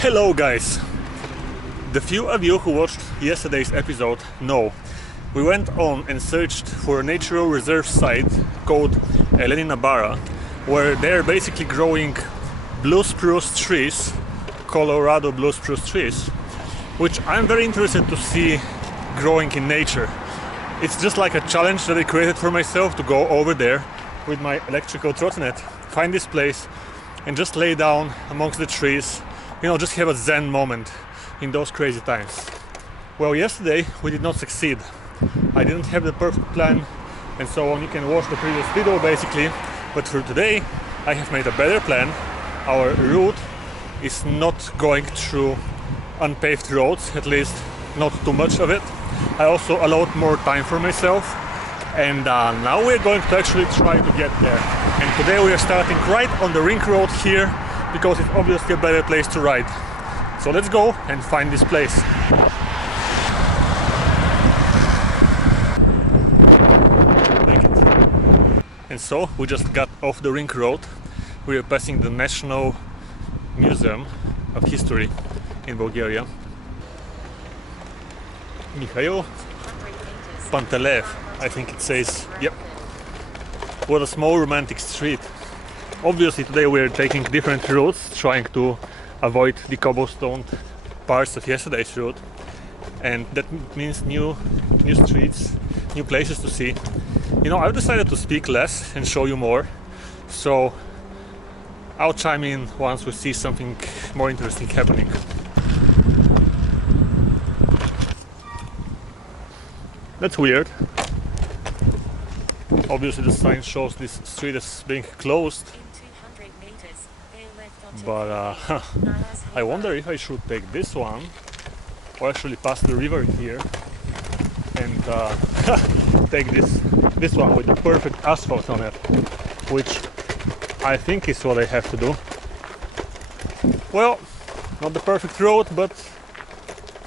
Hello guys! The few of you who watched yesterday's episode know we went on and searched for a natural reserve site called Lenina Bara, where they're basically growing blue spruce trees, Colorado blue spruce trees, which I'm very interested to see growing in nature. It's just like a challenge that I created for myself to go over there with my electrical trottinette, find this place and just lay down amongst the trees, just have a zen moment in those crazy times. Well, yesterday we did not succeed. I didn't have the perfect plan and so on. You can watch the previous video basically, but for today I have made a better plan. Our route is not going through unpaved roads, at least not too much of it. I also allowed more time for myself, and now we're going to actually try to get there. And today we are starting right on the ring road here, because it's obviously a better place to ride. So let's go and find this place. Take it. And so we just got off the ring road. We are passing the National Museum of History in Bulgaria. Mikhail Panteleev, I think it says. Yep. What a small romantic street. Obviously today we're taking different routes, trying to avoid the cobblestone parts of yesterday's route, and that means new streets, new places to see. I've decided to speak less and show you more, so I'll chime in once we see something more interesting happening. That's weird. Obviously the sign shows this street as being closed, but I wonder if I should take this one or actually pass the river here and take this one with the perfect asphalt on it, which I think is what I have to do. Well, not the perfect road, but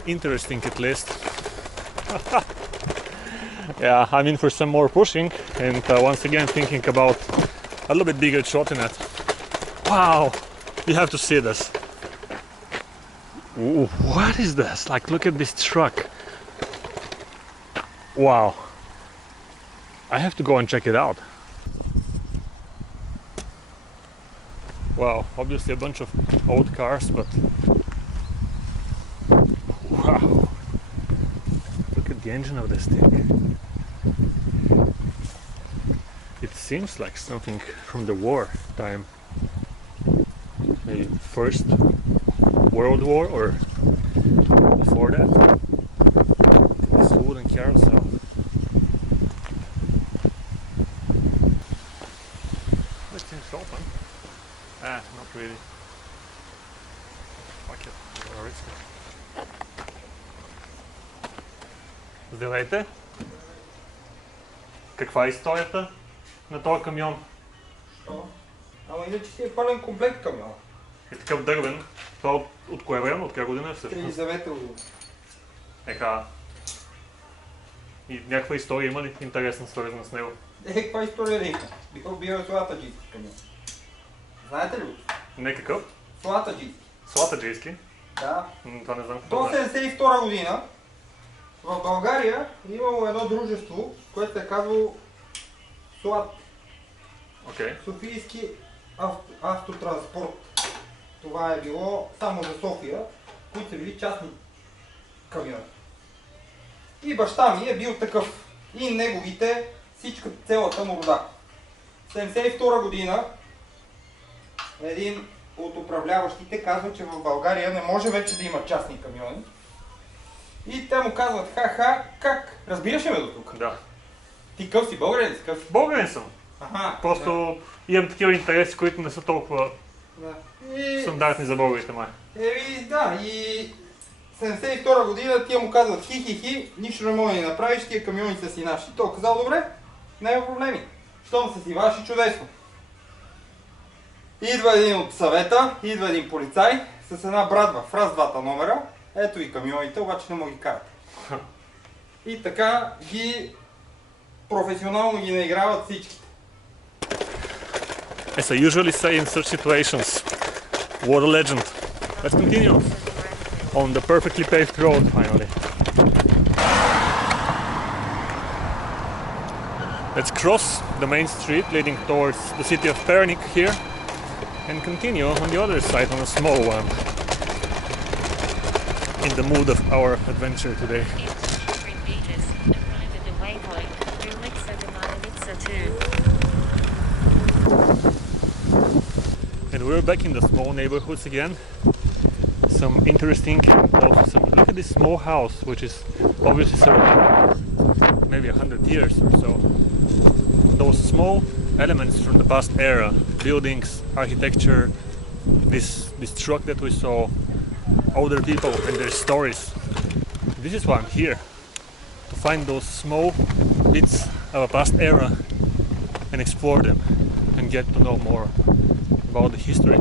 interesting at least. Yeah, I'm in for some more pushing, and once again thinking about a little bit bigger trottinette. Wow, you have to see this. Ooh, what is this? Like, look at this truck. Wow, I have to go and check it out. Wow, obviously a bunch of old cars, but wow, look at the engine of this thing. It seems like something from the war time, maybe First World War or before that. This wooden carousel. It seems open. Not really. Fuck it, it's risky. Здравейте! Каква е историята на този камион? Що? Ама иначе си е пълен комплект камион. Е такъв дървен. Това от кое време? От коя година е всъщност? 39-та година. Ека. И някаква история има ли интересна свързана с него? Каква история да има? Бил е златаджийски камион. Знаете ли го? Не какъв? Златаджийски. Златаджийски? Да. Това не знам. До 1972 година в България имало едно дружество, което се казвало СУАТ. Софийски автотранспорт. Това е било само за София, които са били частни камиони. И баща ми е бил такъв. И неговите, цялата му рода. В 1972 година един от управляващите казва, че в България не може вече да има частни камиони. И те му казват, ха-ха, как? Разбираш ли ме до тук? Да. Ти къв си? Българин си? Къв си? Българин съм. Аха. Просто имам такива интереси, които не са толкова стандартни за българите май. Да, и 1972 година тия му казват хи-хи-хи, нищо не може да ни направиш, тия камиони са си наши. Той казал, добре, няма проблеми. Щом са си ваши, чудесно. Идва един от съвета, идва един полицай с една брадва в раз двата номера. Ето и камионите, обаче не мога ги карат. И така ги професионално ги наиграват всичките. As I usually say in such situations, what a legend. Let's continue on the perfectly paved road finally. Let's cross the main street leading towards the city of Pernik here and continue on the other side on a small one. In the mood of our adventure today. And we're back in the small neighborhoods again. Some interesting and also some. Look at this small house, which is obviously survived maybe 100 years or so. Those small elements from the past era, buildings, architecture, this truck that we saw, older people and their stories. This is why I'm here, to find those small bits of a past era and explore them and get to know more about the history.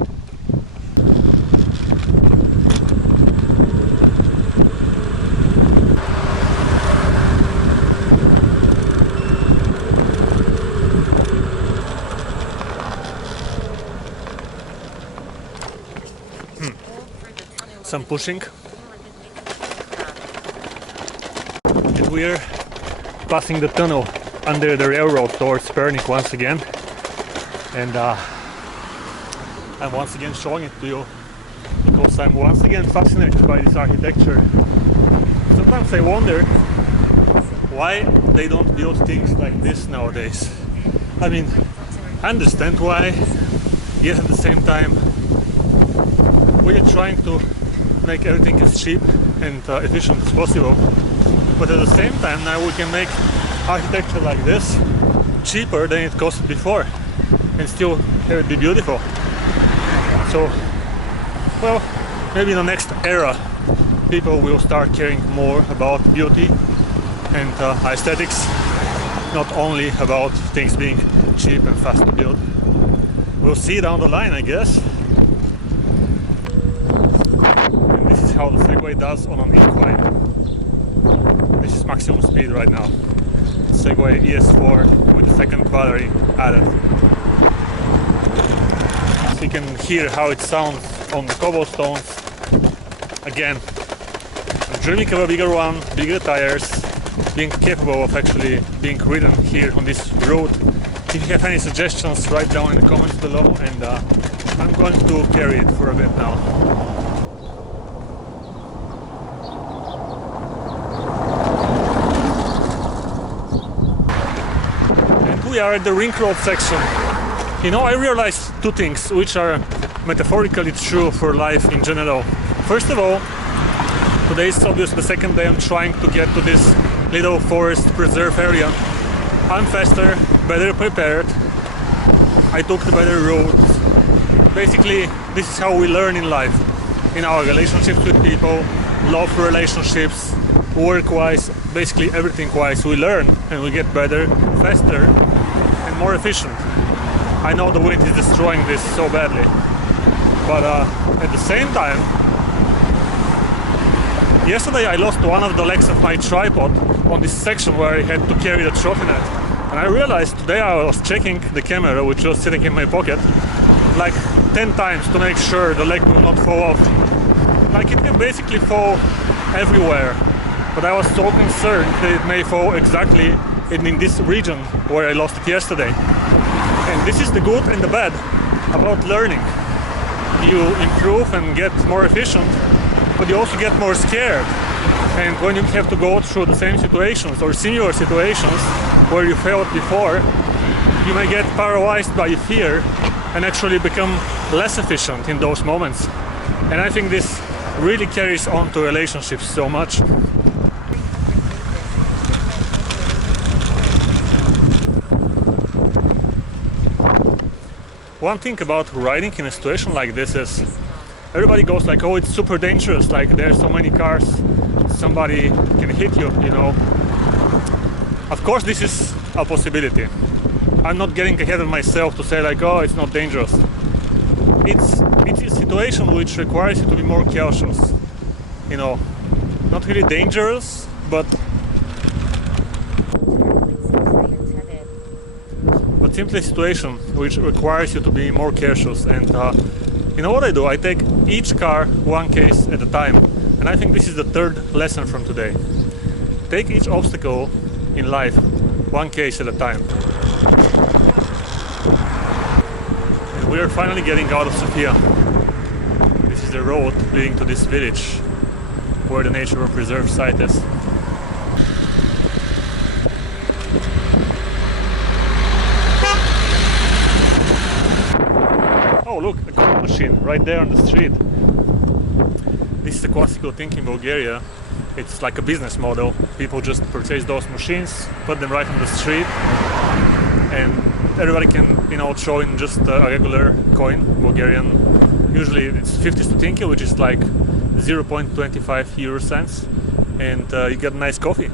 Some pushing. And we're passing the tunnel under the railroad towards Pernik once again. And I'm once again showing it to you because I'm once again fascinated by this architecture. Sometimes I wonder why they don't build things like this nowadays. I mean, I understand why, yet at the same time we're trying to make everything as cheap and efficient as possible, but at the same time now we can make architecture like this cheaper than it cost before and still have it be beautiful. So, well, maybe in the next era people will start caring more about beauty and aesthetics, not only about things being cheap and fast to build. We'll see down the line, I guess. How the Segway does on an incline. This is maximum speed right now. Segway ES4 with the second battery added. So you can hear how it sounds on the cobblestones. Again, I'm dreaming of a bigger one, bigger tires, being capable of actually being ridden here on this road. If you have any suggestions, write down in the comments below, and I'm going to carry it for a bit now. We are at the ring road section. You know, I realized two things which are metaphorically true for life in general. First of all, today is obviously the second day I'm trying to get to this little forest preserve area. I'm faster, better prepared. I took the better road. Basically, this is how we learn in life. In our relationships with people, love relationships, work-wise, basically everything-wise, we learn and we get better, faster, and more efficient. I know the wind is destroying this so badly, but at the same time, yesterday I lost one of the legs of my tripod on this section where I had to carry the trottinette, and I realized today I was checking the camera, which was sitting in my pocket, like 10 times to make sure the leg will not fall off. Like, it can basically fall everywhere, but I was so concerned that it may fall exactly in this region where I lost it yesterday. And this is the good and the bad about learning. You improve and get more efficient, but you also get more scared. And when you have to go through the same situations or similar situations where you failed before, you may get paralyzed by fear and actually become less efficient in those moments. And I think this really carries on to relationships so much. One thing about riding in a situation like this is everybody goes like, oh, it's super dangerous, like there's so many cars, somebody can hit you, you know. Of course this is a possibility. I'm not getting ahead of myself to say like, oh, it's not dangerous. It's a situation which requires you to be more cautious, you know. Not really dangerous, but simply a situation which requires you to be more cautious and You know what I do? I take each car one case at a time, and I think this is the third lesson from today. Take each obstacle in life one case at a time. And we are finally getting out of Sofia. This is the road leading to this village where the nature preserve site is. Oh look, a coffee machine right there on the street. This is a classical thing in Bulgaria. It's like a business model. People just purchase those machines, put them right on the street, and everybody can, throw in just a regular coin, Bulgarian. Usually it's 50 stotinki, which is like 0.25 euro cents, and you get nice coffee.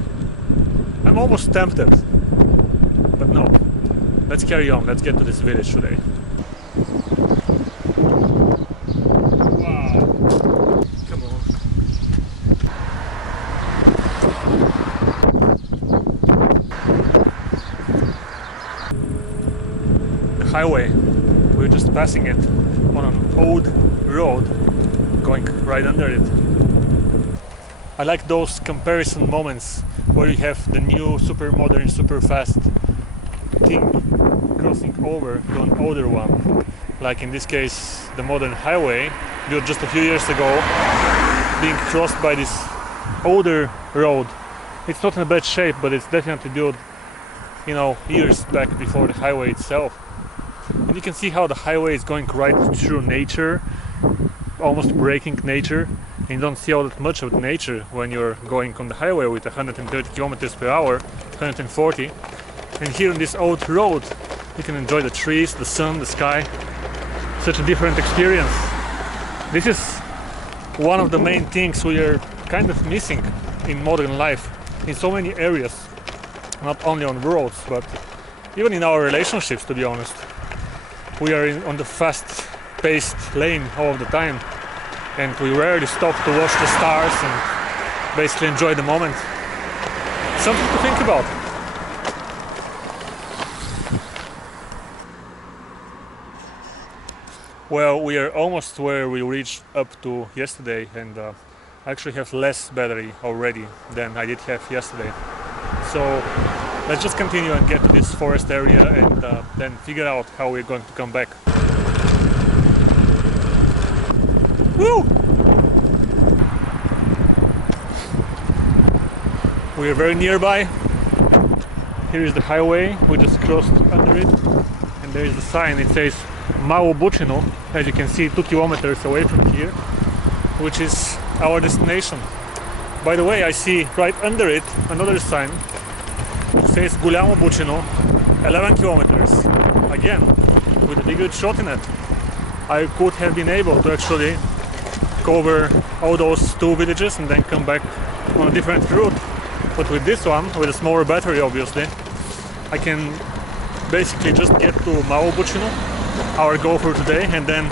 I'm almost tempted, but no. Let's carry on. Let's get to this village today. Highway, we're just passing it on an old road going right under it. I like those comparison moments where you have the new super modern super fast thing crossing over to an older one, like in this case the modern highway built just a few years ago being crossed by this older road. It's not in a bad shape, but it's definitely built years back before the highway itself. And you can see how the highway is going right through nature, almost breaking nature. And you don't see all that much of nature when you're going on the highway with 130 kilometers per hour, 140. And here on this old road, you can enjoy the trees, the sun, the sky. Such a different experience. This is one of the main things we are kind of missing in modern life in so many areas, not only on roads, but even in our relationships, to be honest. We are on the fast-paced lane all of the time, and we rarely stop to watch the stars and basically enjoy the moment. Something to think about. Well, we are almost where we reached up to yesterday, and I actually have less battery already than I did have yesterday. So let's just continue and get to this forest area and then figure out how we're going to come back. Woo! We are very nearby. Here is the highway. We just crossed under it, and there is the sign. It says Malo Buchino, as you can see, 2 kilometers away from here, which is our destination. By the way, I see right under it another sign. It says Guлямо Buchino, 11 kilometers. Again, with a bigger shot in it. I could have been able to actually cover all those two villages and then come back on a different route. But with this one, with a smaller battery obviously, I can basically just get to Malo Buchino, our goal for today, and then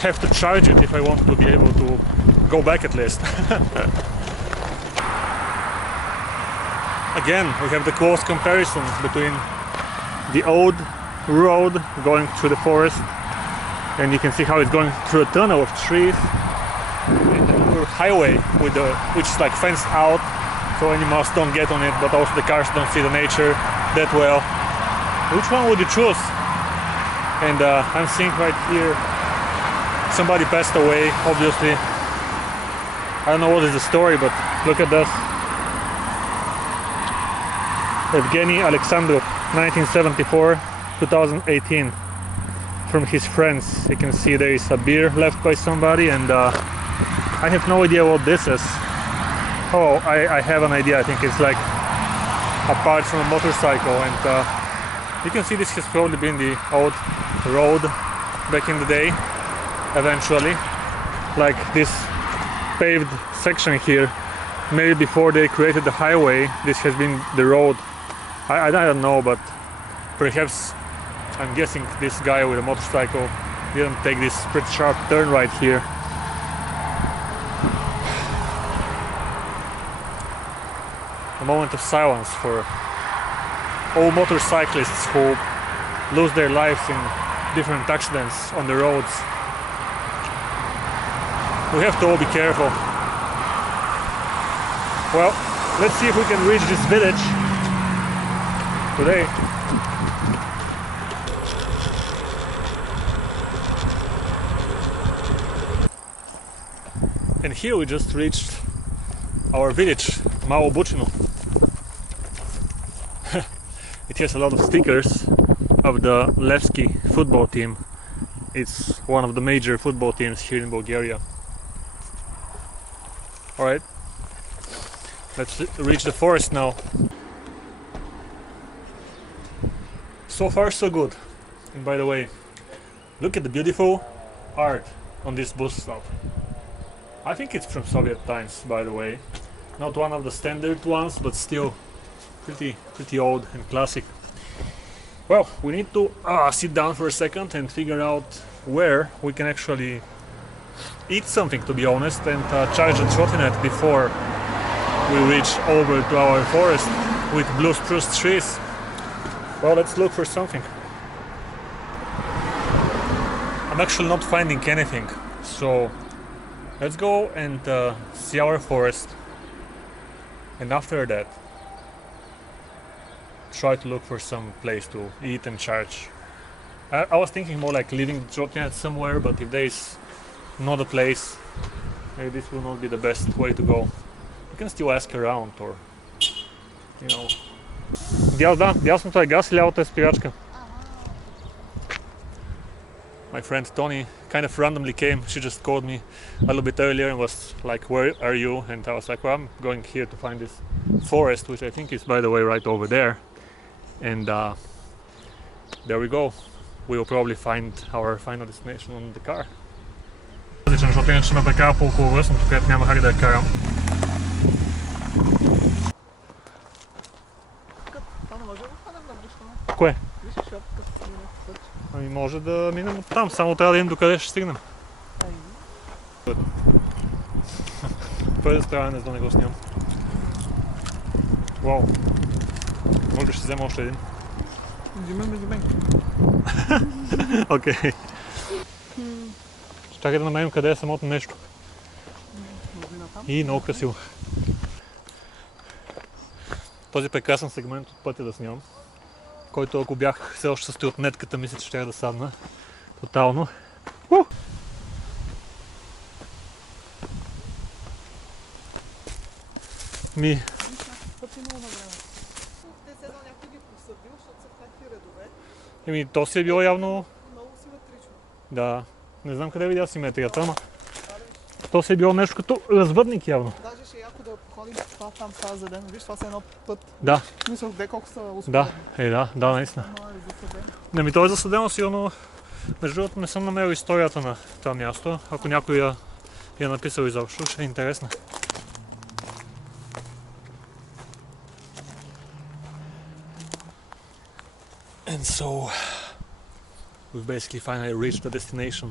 have to charge it if I want to be able to go back at least. Again, we have the close comparison between the old road going through the forest, and you can see how it's going through a tunnel of trees, and the newer highway with which is like fenced out, so animals don't get on it, but also the cars don't see the nature that well. Which one would you choose? And I'm seeing right here somebody passed away, obviously. I don't know what is the story, but look at this. Evgeny Alexandrov, 1974-2018. From his friends, you can see there is a beer left by somebody, and I have no idea what this is. Oh, I have an idea. I think it's like a part from a motorcycle, and you can see this has probably been the old road back in the day, eventually. Like this paved section here, maybe before they created the highway, this has been the road. I don't know, but perhaps, I'm guessing this guy with a motorcycle didn't take this pretty sharp turn right here. A moment of silence for all motorcyclists who lose their lives in different accidents on the roads. We have to all be careful. Well, let's see if we can reach this village today. And here we just reached our village, Mało Bucino. It has a lot of stickers of the Levski football team. It's one of the major football teams here in Bulgaria. Alright, let's reach the forest now. So far so good. And by the way, look at the beautiful art on this bus stop. I think it's from Soviet times, by the way. Not one of the standard ones, but still pretty old and classic. Well, we need to sit down for a second and figure out where we can actually eat something, to be honest, and charge the trottinette before we reach over to our forest with blue spruce trees. Well, let's look for something. I'm actually not finding anything, so let's go and see our forest, and after that try to look for some place to eat and charge. I was thinking more like leaving the trottinette somewhere, but if there is not a place, maybe this will not be the best way to go. You can still ask around, or you know. Дял съм това газ и лявото е спирачка. My friend Tony kind of randomly came. She just called me a little bit earlier and was like, where are you? And I was like, well, I'm going here to find this forest, which I think is, by the way, right over there. And there we go. We will probably find our final destination on the car. Защото иначе ме прекара по около връстното, където няма как да я карам. Кое? Ами може да минем от там, само трябва да видим докъде ще стигнем. Първи страна, да не го снимам. Вау. Може би ще взема още един. Взимем. Окей. Чакай да намерим къде е самото нещо. И много красиво. Този прекрасен сегмент от пътя да снимам, който ако бях все още състои от нетката, мисля, че ще да садна тотално. Ми... Еми, то си е било явно... Много симетрично. Да. Не знам къде видя симетрията, ама... То си е било нещо като развъдник явно. Даже ще е яко да походим това там това заден. Виж, това са едно път. Да. Мисля, де колко са успорени. Да, наистина. Не, ми то е засадено сигурно. Между другото не съм намерил историята на това място. Ако някой я написал изобщо, ще е интересно. And so we've basically finally reached the destination.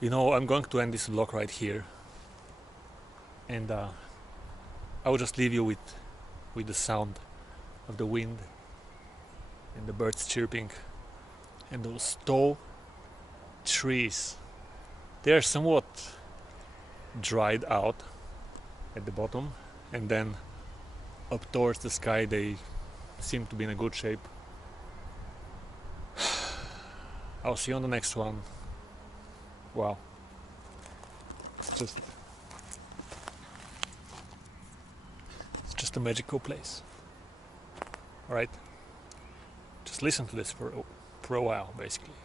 You know, I'm going to end this vlog right here, and I will just leave you with the sound of the wind and the birds chirping and those tall trees. They are somewhat dried out at the bottom, and then up towards the sky they seem to be in a good shape. I'll see you on the next one. Wow. It's just a magical place. Alright? Just listen to this for a while, basically.